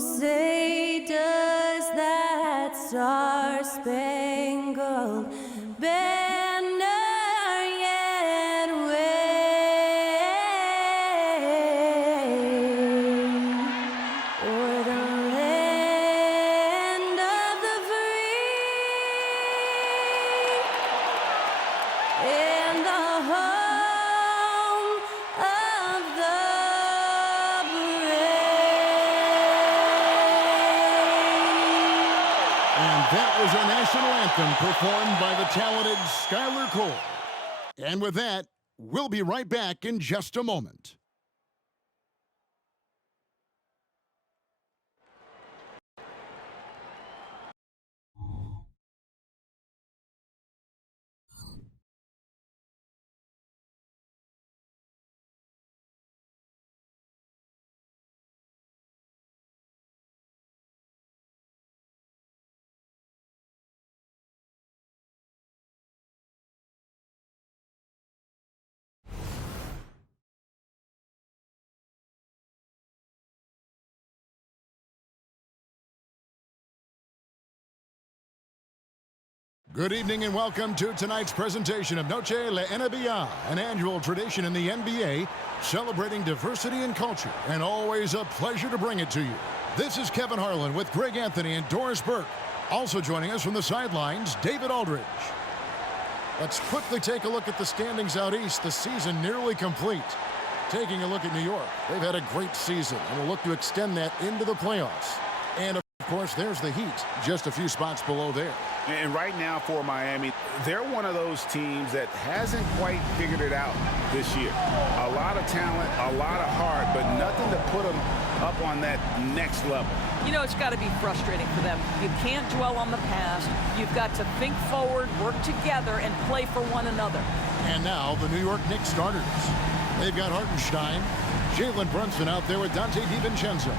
say does that star-spangled banner yet wave o'er the land of the free and the home of the That was our national anthem performed by the talented Skylar Cole. And with that, we'll be right back in just a moment. Good evening and welcome to tonight's presentation of Noche La NBA, an annual tradition in the NBA celebrating diversity and culture, and always a pleasure to bring it to you. This is Kevin Harlan with Greg Anthony and Doris Burke. Also joining us from the sidelines, David Aldridge. Let's quickly take a look at the standings out east. The season nearly complete. Taking a look at New York, they've had a great season and will look to extend that into the playoffs. And of course, there's the Heat, just a few spots below there. And right now for Miami, they're one of those teams that hasn't quite figured it out this year. A lot of talent, a lot of heart, but nothing to put them up on that next level. You know, it's got to be frustrating for them. You can't dwell on the past. You've got to think forward, work together, and play for one another. And now the New York Knicks starters. They've got Hartenstein, Jalen Brunson out there with Dante DiVincenzo.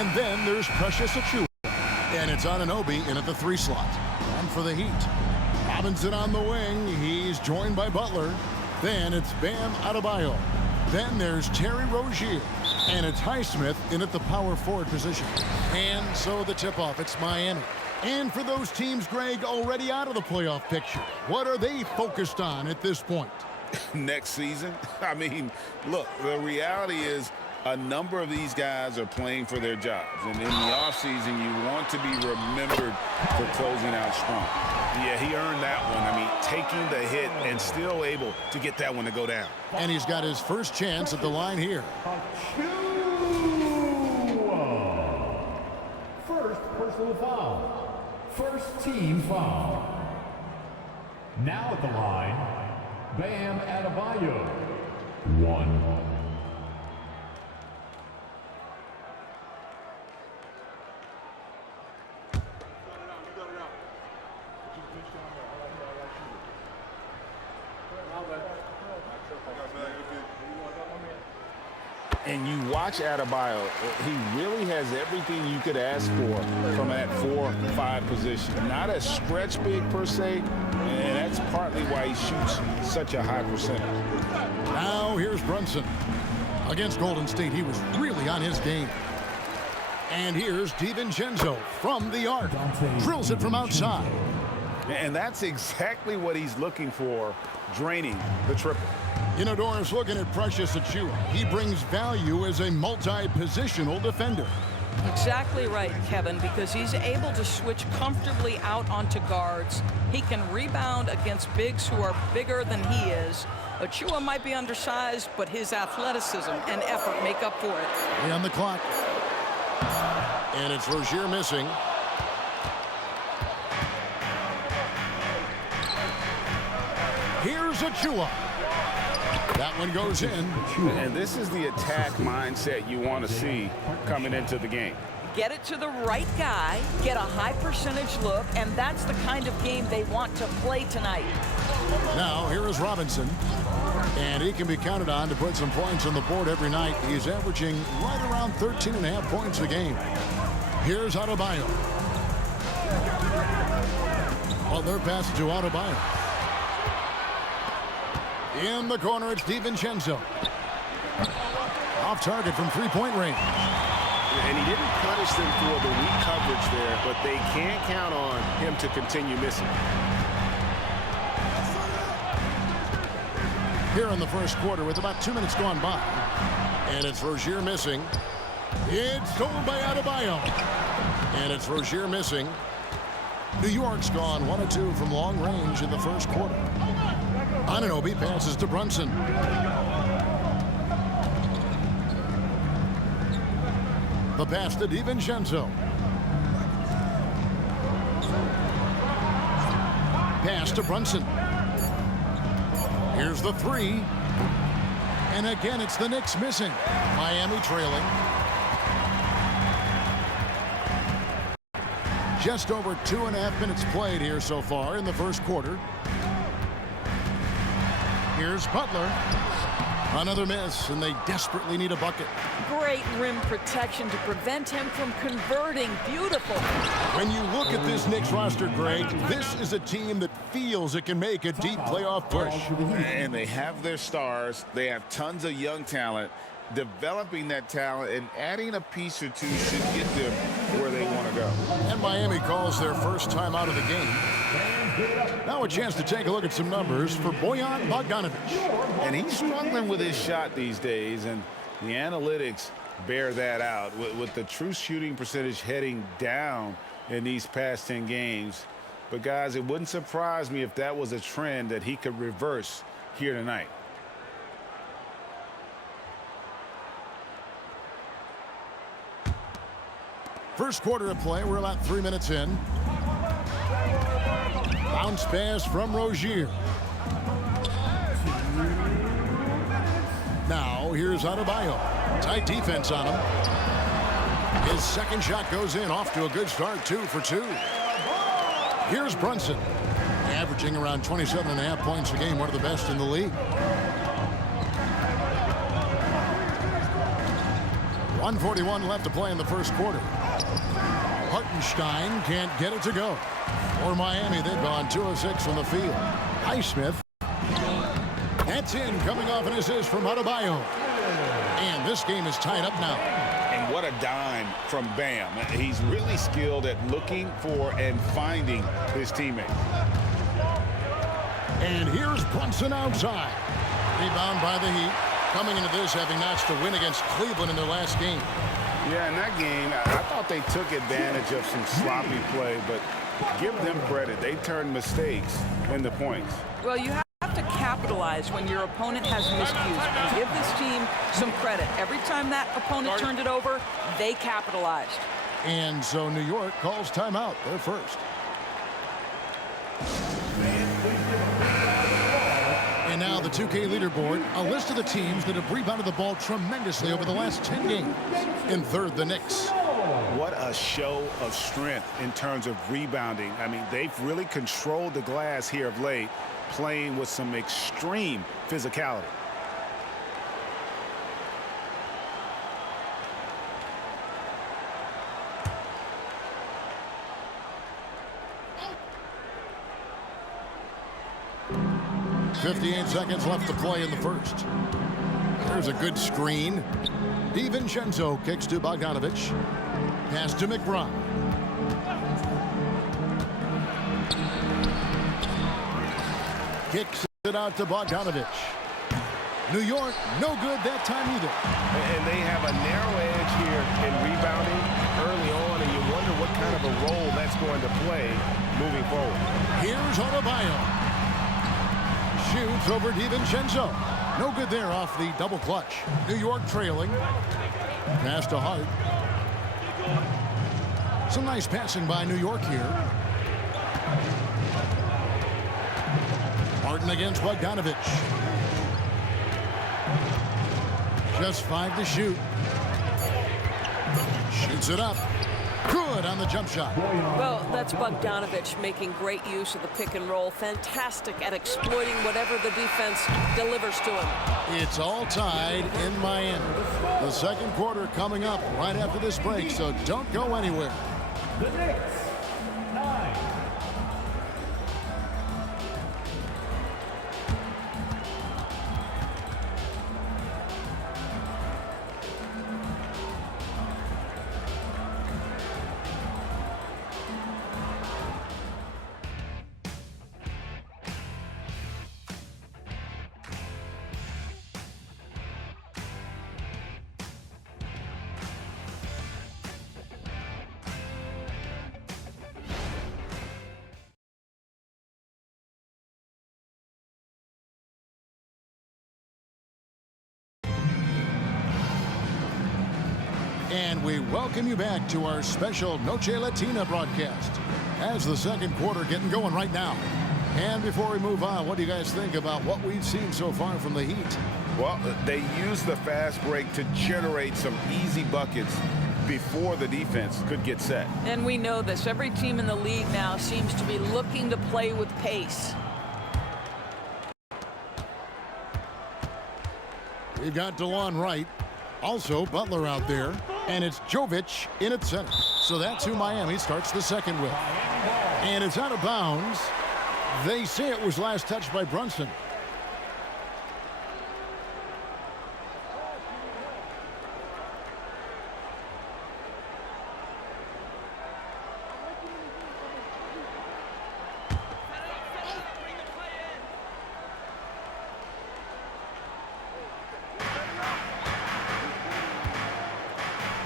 And then there's Precious Achiuwa. And it's Anunoby in at the 3 slot. And for the Heat, Robinson on the wing. He's joined by Butler. Then it's Bam Adebayo. Then there's Terry Rozier. And it's Highsmith in at the power forward position. And so the tip-off, it's Miami. And for those teams, Greg, already out of the playoff picture, what are they focused on at this point? Next season? I mean, look, the reality is a number of these guys are playing for their jobs. And in the offseason, you want to be remembered for closing out strong. Yeah, he earned that one. I mean, taking the hit and still able to get that one to go down. And he's got his first chance at the line here. First personal foul. First team foul. Now at the line, Bam Adebayo. 1. And you watch Adebayo, he really has everything you could ask for from that 4-5 position. Not a stretch big per se, and that's partly why he shoots such a high percentage. Now here's Brunson. Against Golden State, he was really on his game. And here's DiVincenzo from the arc. Drills it from outside. And that's exactly what he's looking for, draining the triple. You know, Doris, looking at Precious Achiuwa, he brings value as a multi-positional defender. Exactly right, Kevin, because he's able to switch comfortably out onto guards. He can rebound against bigs who are bigger than he is. Achiuwa might be undersized, but his athleticism and effort make up for it. On the clock. And it's Rozier missing. Here's Achiuwa. That one goes in. And this is the attack mindset you want to see coming into the game. Get it to the right guy, get a high percentage look, and that's the kind of game they want to play tonight. Now, here is Robinson. And he can be counted on to put some points on the board every night. He's averaging right around 13.5 points a game. Here's Adebayo. Well, their pass to Adebayo. In the corner, it's DiVincenzo. Off target from 3-point range. And he didn't punish them for the weak coverage there, but they can't count on him to continue missing. Here in the first quarter with about 2 minutes gone by. And it's Rozier missing. It's stolen by Adebayo. And it's Rozier missing. New York's gone 1 of 2 from long range in the first quarter. Anunoby passes to Brunson. The pass to DiVincenzo. Pass to Brunson. Here's the three. And again, it's the Knicks missing. Miami trailing. Just over 2.5 minutes played here so far in the first quarter. Here's Butler. Another miss, and they desperately need a bucket. Great rim protection to prevent him from converting. Beautiful. When you look at this Knicks roster, Greg, this is a team that feels it can make a deep playoff push. And they have their stars. They have tons of young talent. Developing that talent and adding a piece or two should get them where they want to go. And Miami calls their first time out of the game. Now a chance to take a look at some numbers for Bojan Bogdanovic. And he's struggling with his shot these days, and the analytics bear that out with the true shooting percentage heading down in these past 10 games. But guys, it wouldn't surprise me if that was a trend that he could reverse here tonight. First quarter of play, we're about 3 minutes in. Bounce pass from Rozier. Now here's Adebayo. Tight defense on him. His second shot goes in, off to a good start, 2 for 2. Here's Brunson, averaging around 27.5 points a game, one of the best in the league. 1:41 left to play in the first quarter. Hartenstein can't get it to go. For Miami, they've gone 2 of 6 from the field. Highsmith. That's in, coming off an assist from Adebayo. And this game is tied up now. And what a dime from Bam. He's really skilled at looking for and finding his teammate. And here's Brunson outside. Rebound by the Heat. Coming into this, having notched a win against Cleveland in their last game. Yeah, in that game, I thought they took advantage of some sloppy play, but give them credit. They turned mistakes into points. Well, you have to capitalize when your opponent has miscues. And give this team some credit. Every time that opponent turned it over, they capitalized. And so New York calls timeout. They're first. And now the 2K leaderboard, a list of the teams that have rebounded the ball tremendously over the last 10 games. In third, the Knicks. What a show of strength in terms of rebounding. I mean, they've really controlled the glass here of late, playing with some extreme physicality. .58 seconds left to play in the first. There's a good screen. DiVincenzo kicks to Bogdanovic. Pass to McBride. Kicks it out to Bogdanovic. New York, no good that time either. And they have a narrow edge here in rebounding early on, and you wonder what kind of a role that's going to play moving forward. Here's Adebayo. Shoots over DiVincenzo. No good there off the double clutch. New York trailing. Pass to Hart. Some nice passing by New York here. Martin against Bogdanovic. Just 5 to shoot. Shoots it up. Good on the jump shot. Well, that's Bogdanovic making great use of the pick and roll. Fantastic at exploiting whatever the defense delivers to him. It's all tied in Miami. The second quarter coming up right after this break, so don't go anywhere. The Knicks, 9. And we welcome you back to our special Noche Latina broadcast as the second quarter getting going right now. And before we move on, what do you guys think about what we've seen so far from the Heat? Well, they used the fast break to generate some easy buckets before the defense could get set. And we know this. Every team in the league now seems to be looking to play with pace. We've got DeLon Wright, also Butler out there, and it's Jovic in at center. So that's who Miami starts the second with. And it's out of bounds. They say it was last touched by Brunson.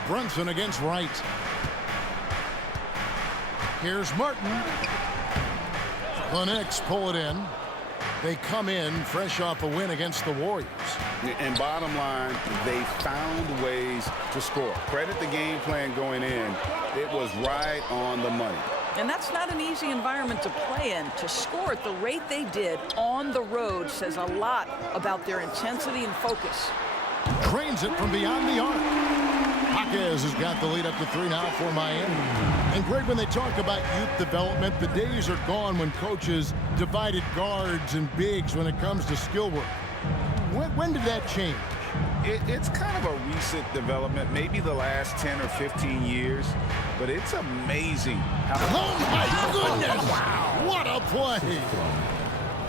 Brunson against Wright. Here's Martin. The Knicks pull it in. They come in fresh off a win against the Warriors. And bottom line, they found ways to score. Credit the game plan going in. It was right on the money. And that's not an easy environment to play in. To score at the rate they did on the road says a lot about their intensity and focus. Trains it from beyond the arc. Jaquez has got the lead up to 3 now for Miami. And Greg, when they talk about youth development, the days are gone when coaches divided guards and bigs when it comes to skill work. When did that change? It's kind of a recent development, maybe the last 10 or 15 years, but it's amazing how... Oh, my goodness! Wow! What a play!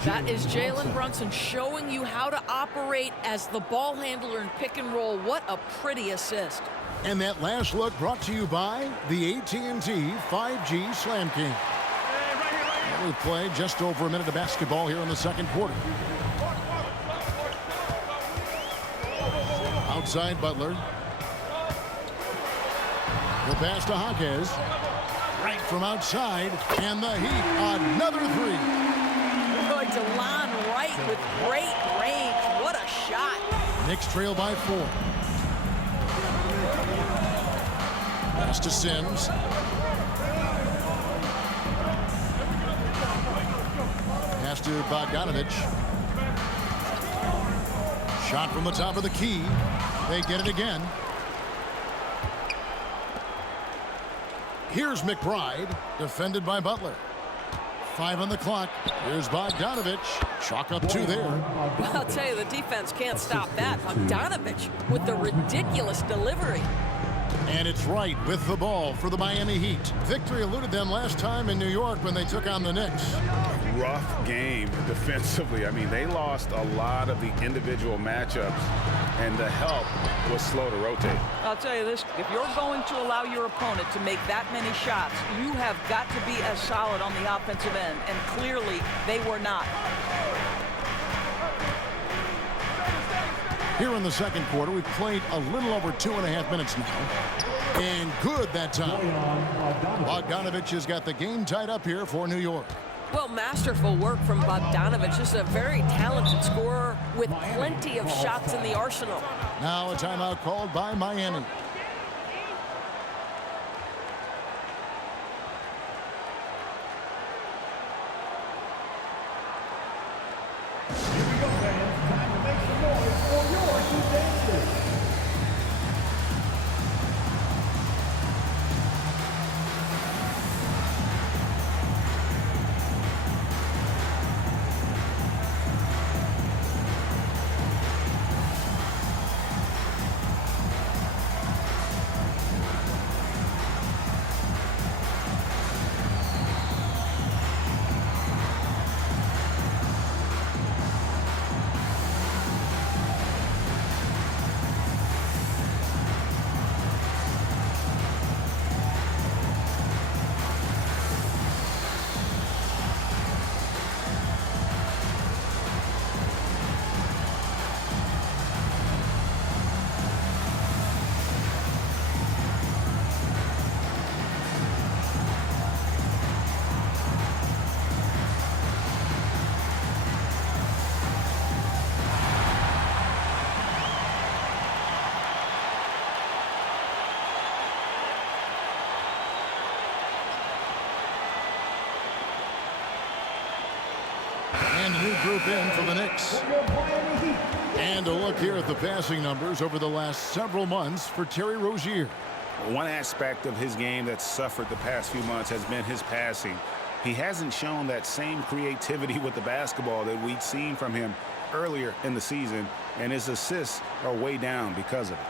That is Jalen Brunson showing you how to operate as the ball handler in pick and roll. What a pretty assist. And that last look brought to you by the AT&T 5G Slam King. We played just over a minute of basketball here in the second quarter. Outside Butler. The pass to Jaquez. Right from outside. And the Heat, another three. Boy, DeLon Wright with great range. What a shot. Knicks trail by 4. Pass to Sims. Pass to Bogdanovich. Shot from the top of the key. They get it again. Here's McBride, defended by Butler. 5 on the clock. Here's Bogdanovich. Chalk up 2 there. Well, I'll tell you, the defense can't stop that. Bogdanovich with the ridiculous delivery. And it's Wright with the ball for the Miami Heat. Victory eluded them last time in New York when they took on the Knicks. Rough game defensively. I mean, they lost a lot of the individual matchups, and the help was slow to rotate. I'll tell you this, if you're going to allow your opponent to make that many shots, you have got to be as solid on the offensive end, and clearly they were not. Here in the second quarter, we've played a little over 2.5 minutes now. And good that time. Bogdanovich has got the game tied up here for New York. Well, masterful work from Bogdanovich. This is a very talented scorer with plenty of shots in the arsenal. Now a timeout called by Miami. Here we go, fans. Time to make some noise for your two dancers. And a new group in for the Knicks. And a look here at the passing numbers over the last several months for Terry Rozier. One aspect of his game that's suffered the past few months has been his passing. He hasn't shown that same creativity with the basketball that we'd seen from him earlier in the season, and his assists are way down because of it.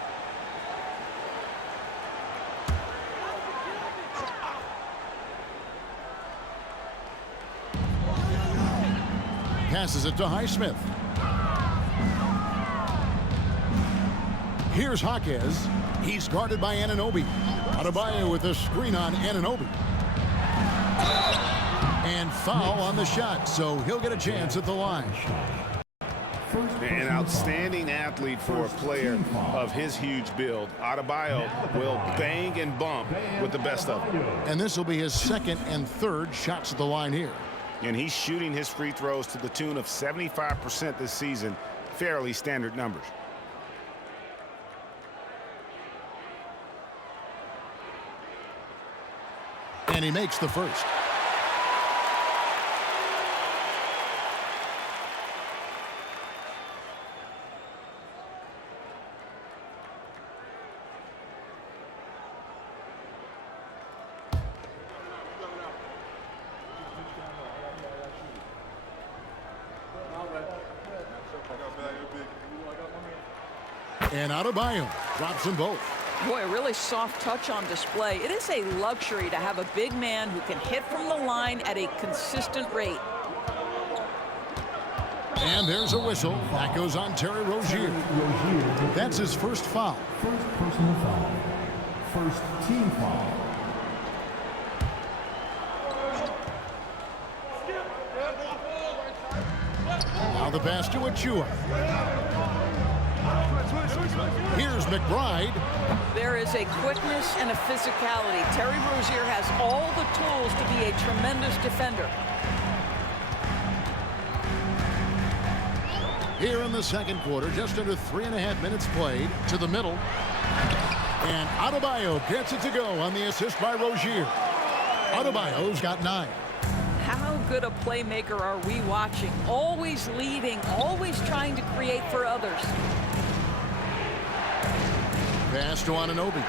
Passes it to Highsmith. Here's Jaquez. He's guarded by Anunoby. Adebayo with a screen on Anunoby. And foul on the shot, so he'll get a chance at the line. An outstanding athlete for a player of his huge build. Adebayo will bang and bump with the best of them. And this will be his second and third shots at the line here. And he's shooting his free throws to the tune of 75% this season. Fairly standard numbers. And he makes the first. And Adebayo drops them both. Boy, a really soft touch on display. It is a luxury to have a big man who can hit from the line at a consistent rate. And there's a whistle. That goes on Terry Rozier. That's his first foul. First personal foul. First team foul. Now the pass to Achua. Here's McBride. There is a quickness and a physicality. Terry Rozier has all the tools to be a tremendous defender. Here in the second quarter, just under 3.5 minutes played, to the middle. And Adebayo gets it to go on the assist by Rozier. Adebayo's got 9. How good a playmaker are we watching? Always leading, always trying to create for others. Pass to Anunoby.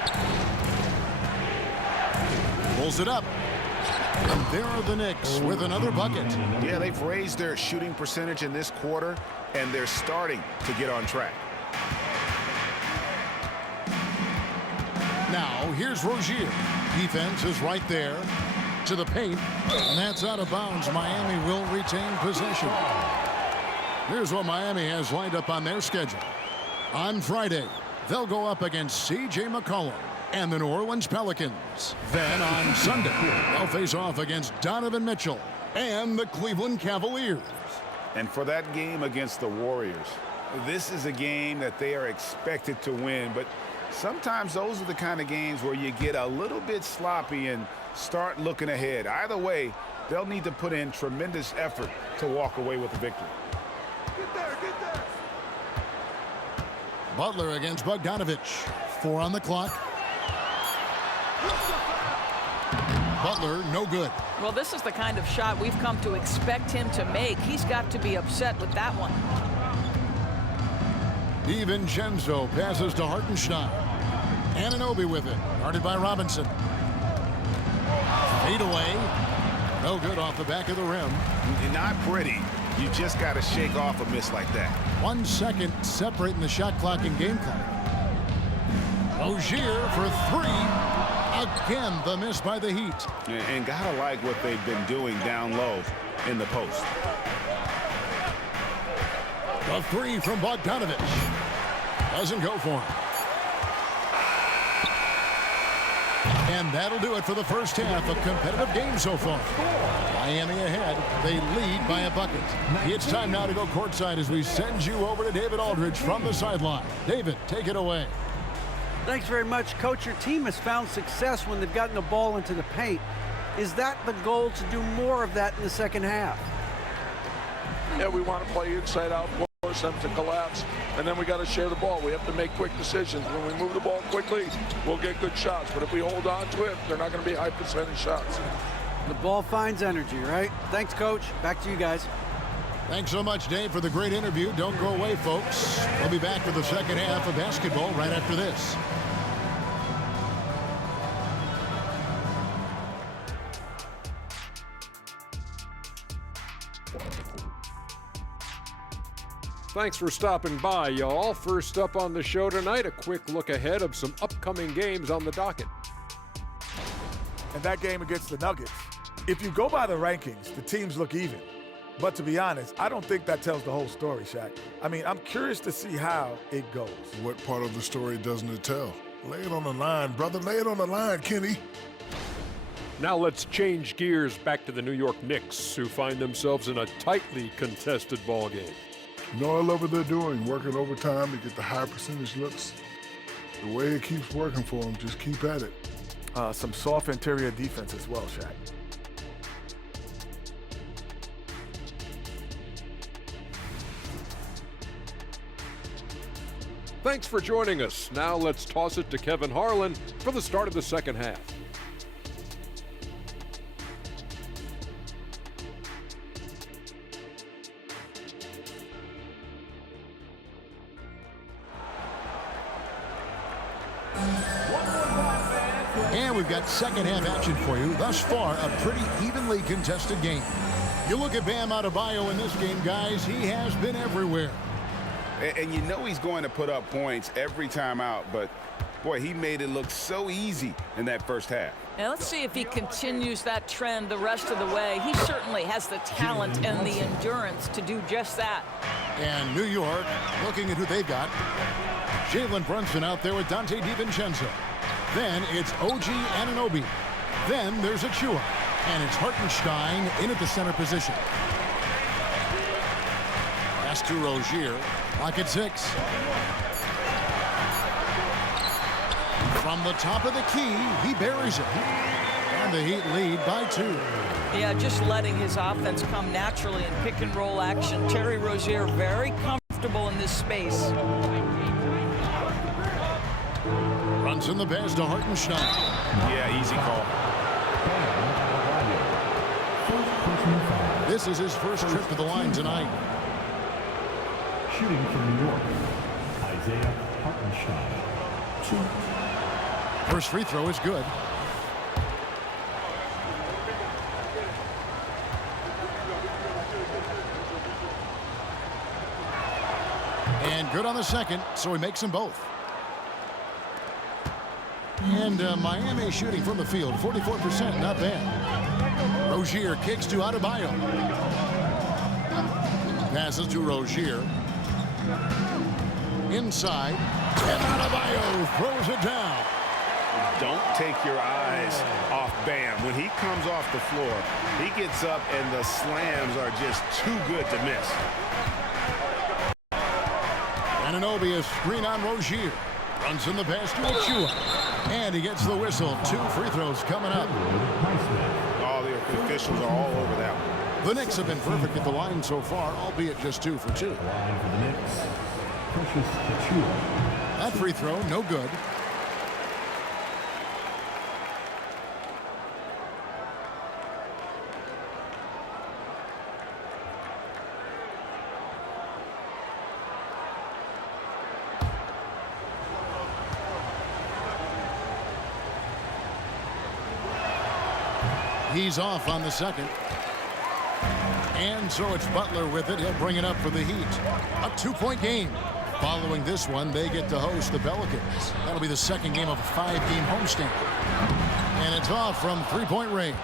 Pulls it up. And there are the Knicks with another bucket. Yeah, they've raised their shooting percentage in this quarter, and they're starting to get on track. Now, here's Rozier. Defense is right there to the paint, and that's out of bounds. Miami will retain possession. Here's what Miami has lined up on their schedule. On Friday, they'll go up against C.J. McCollum and the New Orleans Pelicans. Then on Sunday, they'll face off against Donovan Mitchell and the Cleveland Cavaliers. And for that game against the Warriors, this is a game that they are expected to win, but sometimes those are the kind of games where you get a little bit sloppy and start looking ahead. Either way, they'll need to put in tremendous effort to walk away with the victory. Get there. Butler against Bogdanovich. 4 on the clock. Butler, no good. Well, this is the kind of shot we've come to expect him to make. He's got to be upset with that one. DiVincenzo passes to Hartenstein. Anunoby with it. Guarded by Robinson. Fade away. No good off the back of the rim. Not pretty. You just got to shake off a miss like that. 1 second separating the shot clock and game clock. Rozier for 3. Again, the miss by the Heat. And gotta like what they've been doing down low in the post. The 3 from Bogdanovich. Doesn't go for him. And that'll do it for the first half. A competitive game so far. Miami ahead. They lead by a bucket. It's time now to go courtside as we send you over to David Aldridge from the sideline. David, take it away. Thanks very much, Coach. Your team has found success when they've gotten the ball into the paint. Is that the goal, to do more of that in the second half? Yeah, we want to play inside out, force them to collapse, and then we got to share the ball. We have to make quick decisions. When we move the ball quickly, we'll get good shots. But if we hold on to it, they're not going to be high percentage shots. The ball finds energy, right? Thanks, Coach. Back to you guys. Thanks so much, Dave, for the great interview. Don't go away, folks. We'll be back with the second half of basketball right after this. Thanks for stopping by, y'all. First up on the show tonight, a quick look ahead of some upcoming games on the docket. And that game against the Nuggets, if you go by the rankings, the teams look even. But to be honest, I don't think that tells the whole story, Shaq. I mean, I'm curious to see how it goes. What part of the story doesn't it tell? Lay it on the line, brother. Lay it on the line, Kenny. Now let's change gears back to the New York Knicks, who find themselves in a tightly contested ball game. You know, I love what they're doing, working overtime to get the high percentage looks. The way it keeps working for them, just keep at it. Some soft interior defense as well, Shaq. Thanks for joining us. Now let's toss it to Kevin Harlan for the start of the second half. And we've got second half action for you. Thus far, a pretty evenly contested game. You look at Bam Adebayo in this game, guys. He has been everywhere. And you know he's going to put up points every time out, but boy, he made it look so easy in that first half. Now let's see if he continues that trend the rest of the way. He certainly has the talent and the endurance to do just that. And New York, looking at who they've got. Jalen Brunson out there with Dante DiVincenzo. Then it's OG Anunoby. Then there's Achua. And it's Hartenstein in at the center position. Pass to Rozier. Clock at 6. From the top of the key, he buries it. And the Heat lead by 2. Yeah, just letting his offense come naturally in pick and roll action. Terry Rozier very comfortable in this space. Runs in the pass to Hartenstein. Yeah, easy call. This is his first trip to the line tonight. Shooting from New York, Isaiah Hartenstein. 2. First free throw is good. And good on the second, so he makes them both. And Miami shooting from the field, 44%, not bad. Rozier kicks to Adebayo. Passes to Rozier. Inside, and Adebayo throws it down. Don't take your eyes off Bam. When he comes off the floor, he gets up and the slams are just too good to miss. Anunoby, a screen on Rozier. Runs in the pass to Achua. And he gets the whistle. 2 free throws coming up. All the officials are all over that one. The Knicks have been perfect at the line so far, albeit just 2 for 2. That free throw, no good. He's off on the second. And so it's Butler with it. He'll bring it up for the Heat. A 2-point game. Following this one, they get to host the Pelicans. That'll be the second game of a 5-game homestand. And it's off from 3-point range.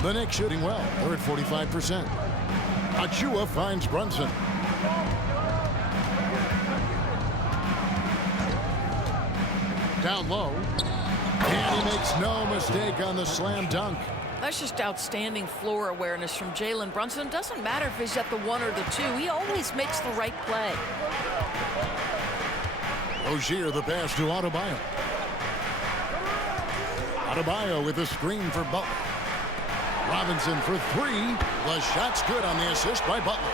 The Knicks shooting well. They're at 45%. Achua finds Brunson. Down low. And he makes no mistake on the slam dunk. That's just outstanding floor awareness from Jalen Brunson. It doesn't matter if he's at the 1 or the 2. He always makes the right play. Rozier the pass to Adebayo. Adebayo with a screen for Butler. Robinson for 3. The shot's good on the assist by Butler.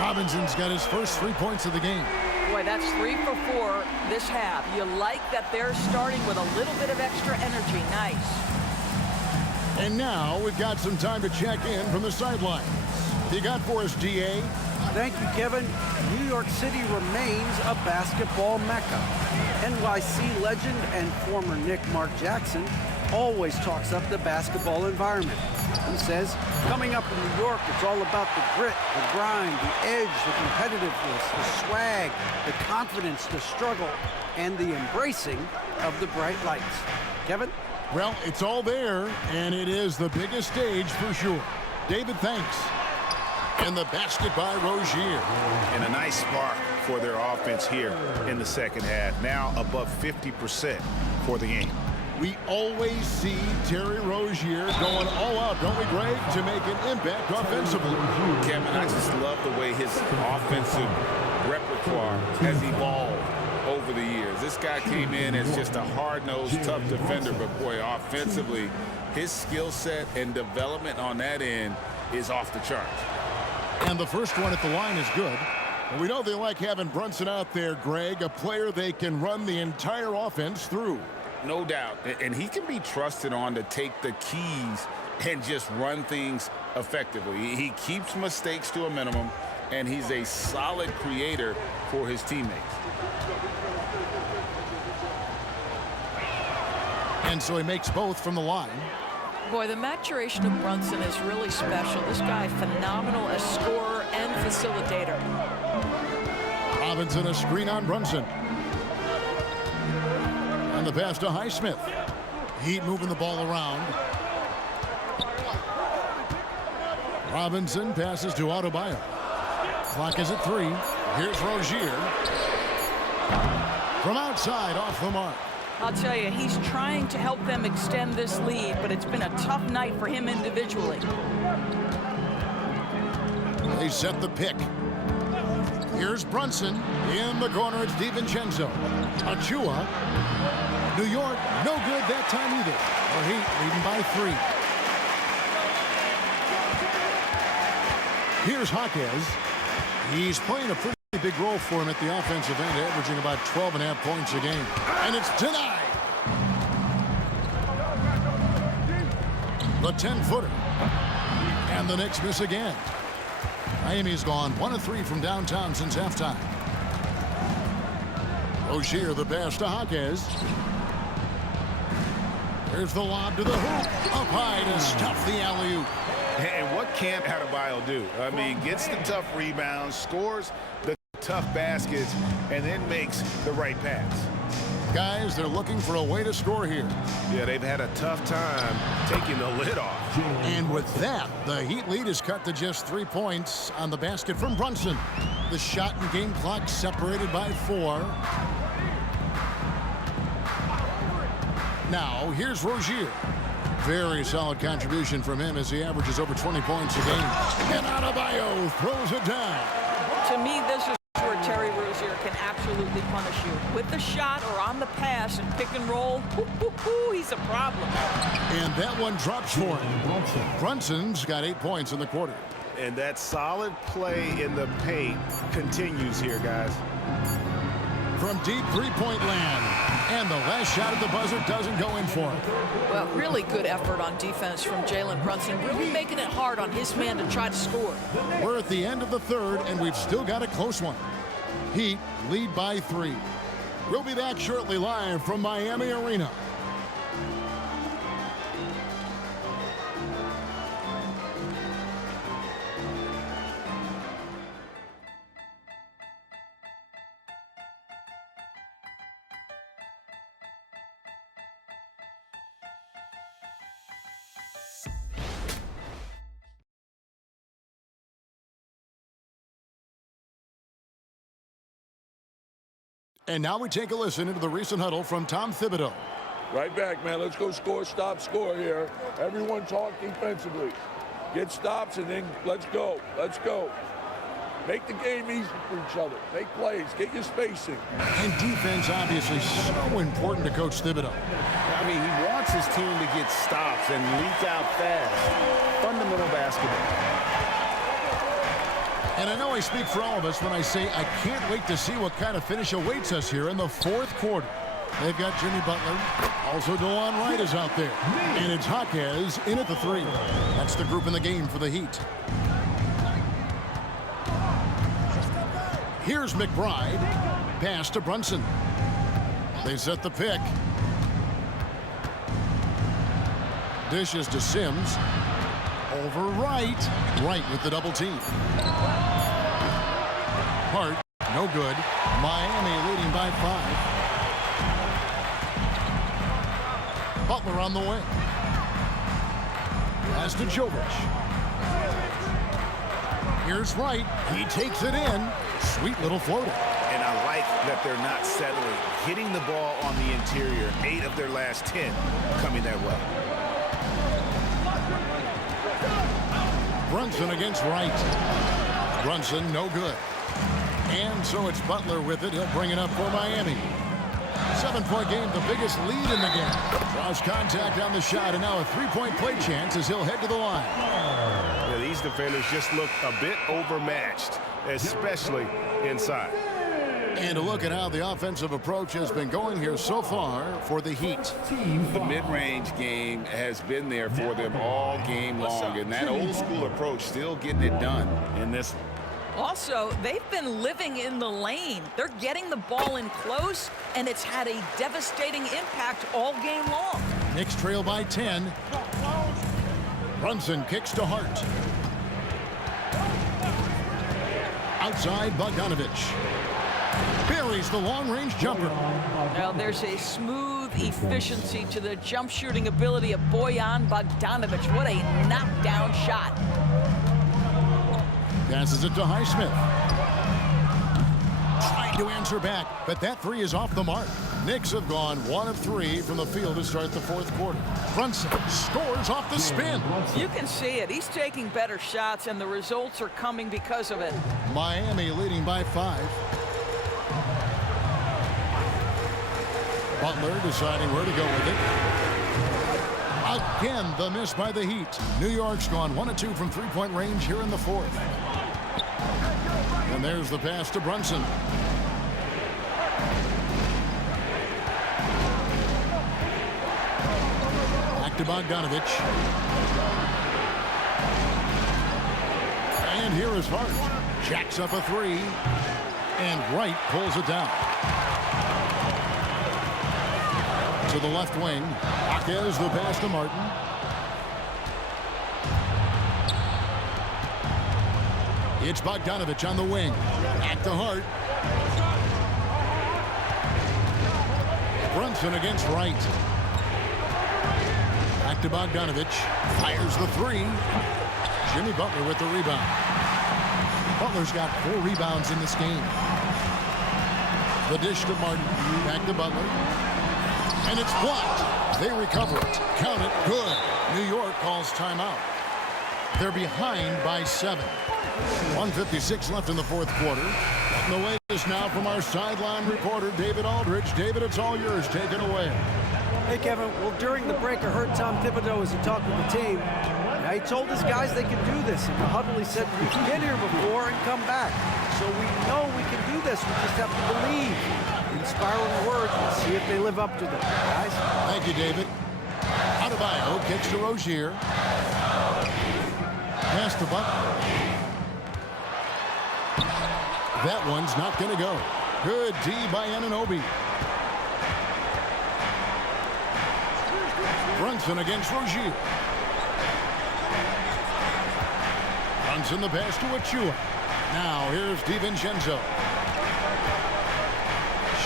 Robinson's got his first 3 points of the game. Boy, that's 3 for 4 this half. You like that they're starting with a little bit of extra energy. Nice. And now we've got some time to check in from the sidelines. You got for us, DA? Thank you, Kevin. New York City remains a basketball mecca. NYC legend and former Knick Mark Jackson always talks up the basketball environment. He says, coming up in New York, it's all about the grit, the grind, the edge, the competitiveness, the swag, the confidence, the struggle, and the embracing of the bright lights. Kevin? Well, it's all there, and it is the biggest stage for sure. David, thanks. And the basket by Rozier. And a nice spark for their offense here in the second half. Now above 50% for the game. We always see Terry Rozier going all out, don't we, Greg, to make an impact offensively. Kevin, I just love the way his offensive repertoire has evolved over the years. This guy came in as just a hard-nosed, tough defender, but boy, offensively, his skill set and development on that end is off the charts. And the first one at the line is good. And we know they like having Brunson out there, Greg, a player they can run the entire offense through. No doubt. And he can be trusted on to take the keys and just run things effectively. He keeps mistakes to a minimum, and he's a solid creator for his teammates. And so he makes both from the line. Boy, the maturation of Brunson is really special. This guy, phenomenal as scorer and facilitator. Robinson, a screen on Brunson. And the pass to Highsmith. Heat moving the ball around. Robinson passes to Adebayo. Clock is at 3. Here's Rozier. From outside, off the mark. I'll tell you, he's trying to help them extend this lead, but it's been a tough night for him individually. They set the pick. Here's Brunson. In the corner, it's DiVincenzo. Achua. New York, no good that time either. The Heat leading by 3. Here's Jaquez. He's playing a pretty big role for him at the offensive end, averaging about 12.5 points a game. And it's denied. The 10-footer. And the Knicks miss again. Miami's gone 1 of 3 from downtown since halftime. Rozier the pass to Jaquez. There's the lob to the hoop. Up high to stuff the alley-oop. And what can't Adebayo do? I mean, gets the tough rebounds, scores the tough baskets, and then makes the right pass. Guys, they're looking for a way to score here. Yeah, they've had a tough time taking the lid off. And with that, the Heat lead is cut to just 3 points on the basket from Brunson. The shot and game clock separated by 4. Now, here's Rozier. Very solid contribution from him as he averages over 20 points a game. And Adebayo throws it down. To me, this is where Terry Rozier can absolutely punish you. With the shot or on the pass and pick and roll, he's a problem. And that one drops for him. Brunson's got 8 points in the quarter. And that solid play in the paint continues here, guys. From deep three-point land. And the last shot at the buzzer doesn't go in for him. Well, really good effort on defense from Jalen Brunson, really making it hard on his man to try to score. We're at the end of the third, and we've still got a close one. Heat lead by 3. We'll be back shortly live from Miami Arena. And now we take a listen into the recent huddle from Tom Thibodeau. Right back, man. Let's go score, stop, score here. Everyone talk defensively. Get stops and then let's go. Let's go. Make the game easy for each other. Make plays. Get your spacing. And defense, obviously, so important to Coach Thibodeau. I mean, he wants his team to get stops and leak out fast. Fundamental basketball. And I know I speak for all of us when I say I can't wait to see what kind of finish awaits us here in the fourth quarter. They've got Jimmy Butler. Also, DeLon Wright is out there. And it's Jaquez in at the 3. That's the group in the game for the Heat. Here's McBride. Pass to Brunson. They set the pick. Dishes to Sims. Over Wright. Wright with the double team. Hart, no good. Miami leading by 5. Butler on the wing. Pass to Jovic. Here's Wright. He takes it in. Sweet little floater. And I like that they're not settling. Hitting the ball on the interior. 8 of their last 10 coming that way. Brunson against Wright. Brunson, no good. And so it's Butler with it. He'll bring it up for Miami. 7-point game, the biggest lead in the game. Draws contact on the shot, and now a 3-point play chance as he'll head to the line. Yeah, these defenders just look a bit overmatched, especially inside. And a look at how the offensive approach has been going here so far for the Heat. The mid-range game has been there for them all game long, and that old-school approach still getting it done in this one. Also, they've been living in the lane. They're getting the ball in close, and it's had a devastating impact all game long. Knicks trail by 10. Brunson kicks to Hart. Outside, Bogdanovich. Buries the long-range jumper. Now there's a smooth efficiency to the jump shooting ability of Bojan Bogdanovich. What a knockdown shot. Passes it to Highsmith. Trying to answer back, but that 3 is off the mark. Knicks have gone 1 of 3 from the field to start the 4th quarter. Brunson scores off the spin. You can see it. He's taking better shots, and the results are coming because of it. Miami leading by 5. Butler deciding where to go with it. Again, the miss by the Heat. New York's gone 1 of 2 from 3-point range here in the 4th. And there's the pass to Brunson. Back to Bogdanovich. And here is Hart. Jacks up a 3. And Wright pulls it down. To the left wing. Is the pass to Martin. It's Bogdanovich on the wing. Back to Hart. Brunson against Wright. Back to Bogdanovich. Fires the 3. Jimmy Butler with the rebound. Butler's got 4 rebounds in this game. The dish to Martin. Back to Butler. And it's blocked. They recover it. Count it. Good. New York calls timeout. They're behind by 7. 1:56 left in the 4th quarter. And the latest now from our sideline reporter, David Aldridge. David, it's all yours. Take it away. Hey, Kevin. Well, during the break, I heard Tom Thibodeau as he talked with the team. Now, he told his guys they can do this. In the huddle, he said, we've been here before and come back. So we know we can do this. We just have to believe. Inspiring words. Let's see if they live up to them, guys. Thank you, David. Adebayo kicks to Rozier. Pass to Butler. That one's not going to go. Good D by Anunoby. Brunson against Rozier. Brunson the pass to Achua. Now here's DiVincenzo.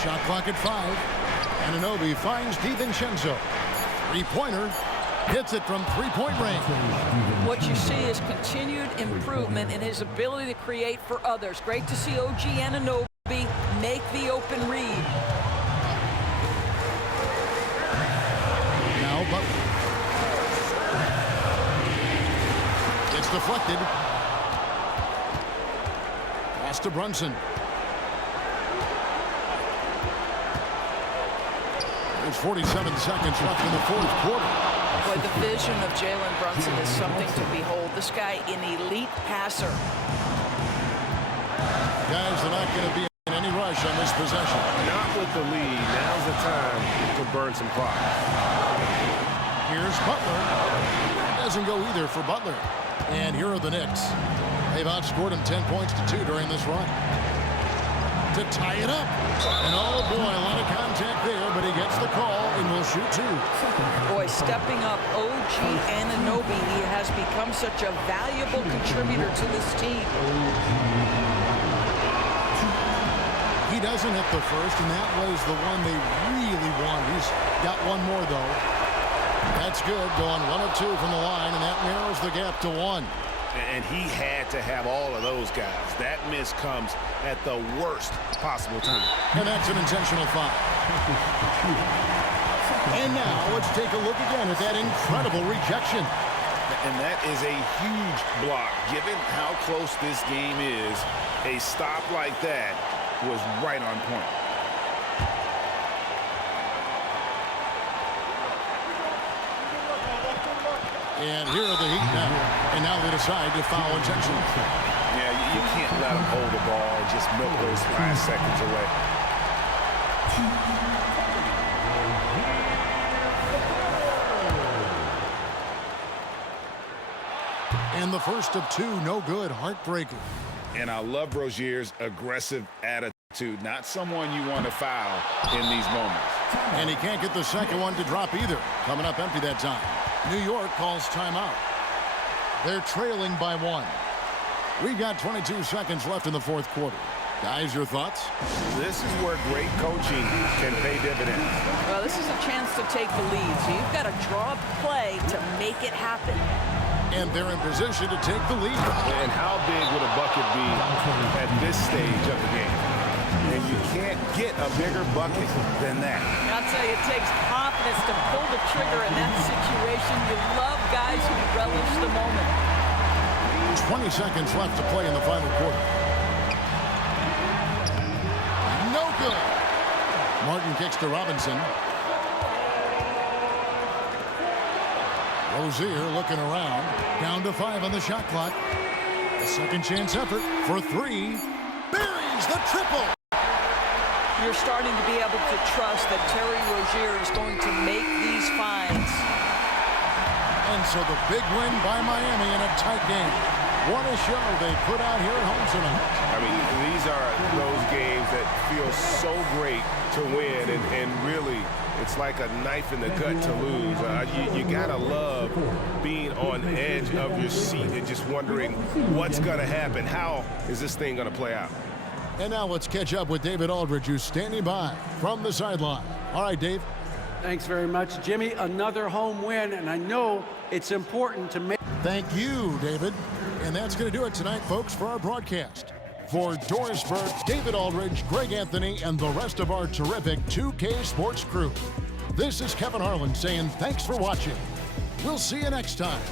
Shot clock at 5. Anunoby finds DiVincenzo. 3-pointer. Hits it from 3-point range. What you see is continued improvement in his ability to create for others. Great to see OG Anunoby make the open read. Now Butler. It's deflected. Pass to Brunson. There's 47 seconds left in the 4th quarter. Boy, the vision of Jalen Brunson is something to behold. This guy, an elite passer. Guys, they're not going to be in any rush on this possession. Not with the lead. Now's the time to burn some clock. Here's Butler. That doesn't go either for Butler. And here are the Knicks. They've outscored them 10 points to 2 during this run. to tie it up. And oh boy, a lot of contact there, but he gets the call and will shoot two. Boy, stepping up OG Anunoby. He has become such a valuable contributor to this team. He doesn't hit the first, and that was the one they really wanted. He's got one more, though. That's good, going 1 of 2 from the line, and that narrows the gap to 1. And he had to have all of those guys. That miss comes at the worst possible time. And that's an intentional foul. And now let's take a look again at that incredible rejection. And that is a huge block. Given how close this game is, a stop like that was right on point. And here are the Heat now. And now they decide to foul intentionally. Yeah, you can't let them hold the ball and just milk those last seconds away. And the first of 2, no good, heartbreaker. And I love Rozier's aggressive attitude. Not someone you want to foul in these moments. And he can't get the second one to drop either. Coming up empty that time. New York calls timeout. They're trailing by 1. We've got 22 seconds left in the fourth quarter. Guys, your thoughts? This is where great coaching can pay dividends. Well, this is a chance to take the lead, so you've got to draw up play to make it happen. And they're in position to take the lead. And how big would a bucket be at this stage of the game? And you can't get a bigger bucket than that. I'll tell you, it takes confidence to pull the trigger in that situation. You love guys who relish the moment. 20 seconds left to play in the final quarter. No good. Martin kicks to Robinson. Rozier looking around. Down to 5 on the shot clock. A second chance effort for 3. Buries the triple. You're starting to be able to trust that Terry Rozier is going to make these finds. And so the big win by Miami in a tight game. What a show they put out here at home tonight. I mean, these are those games that feel so great to win, and really, it's like a knife in the gut to lose. You gotta love being on edge of your seat and just wondering what's gonna happen. How is this thing gonna play out? And now let's catch up with David Aldridge, who's standing by from the sideline. All right, Dave. Thanks very much, Jimmy. Another home win, and I know it's important to make. Thank you, David. And that's going to do it tonight, folks, for our broadcast. For Doris Burke, David Aldridge, Greg Anthony, and the rest of our terrific 2K Sports crew, this is Kevin Harlan saying thanks for watching. We'll see you next time.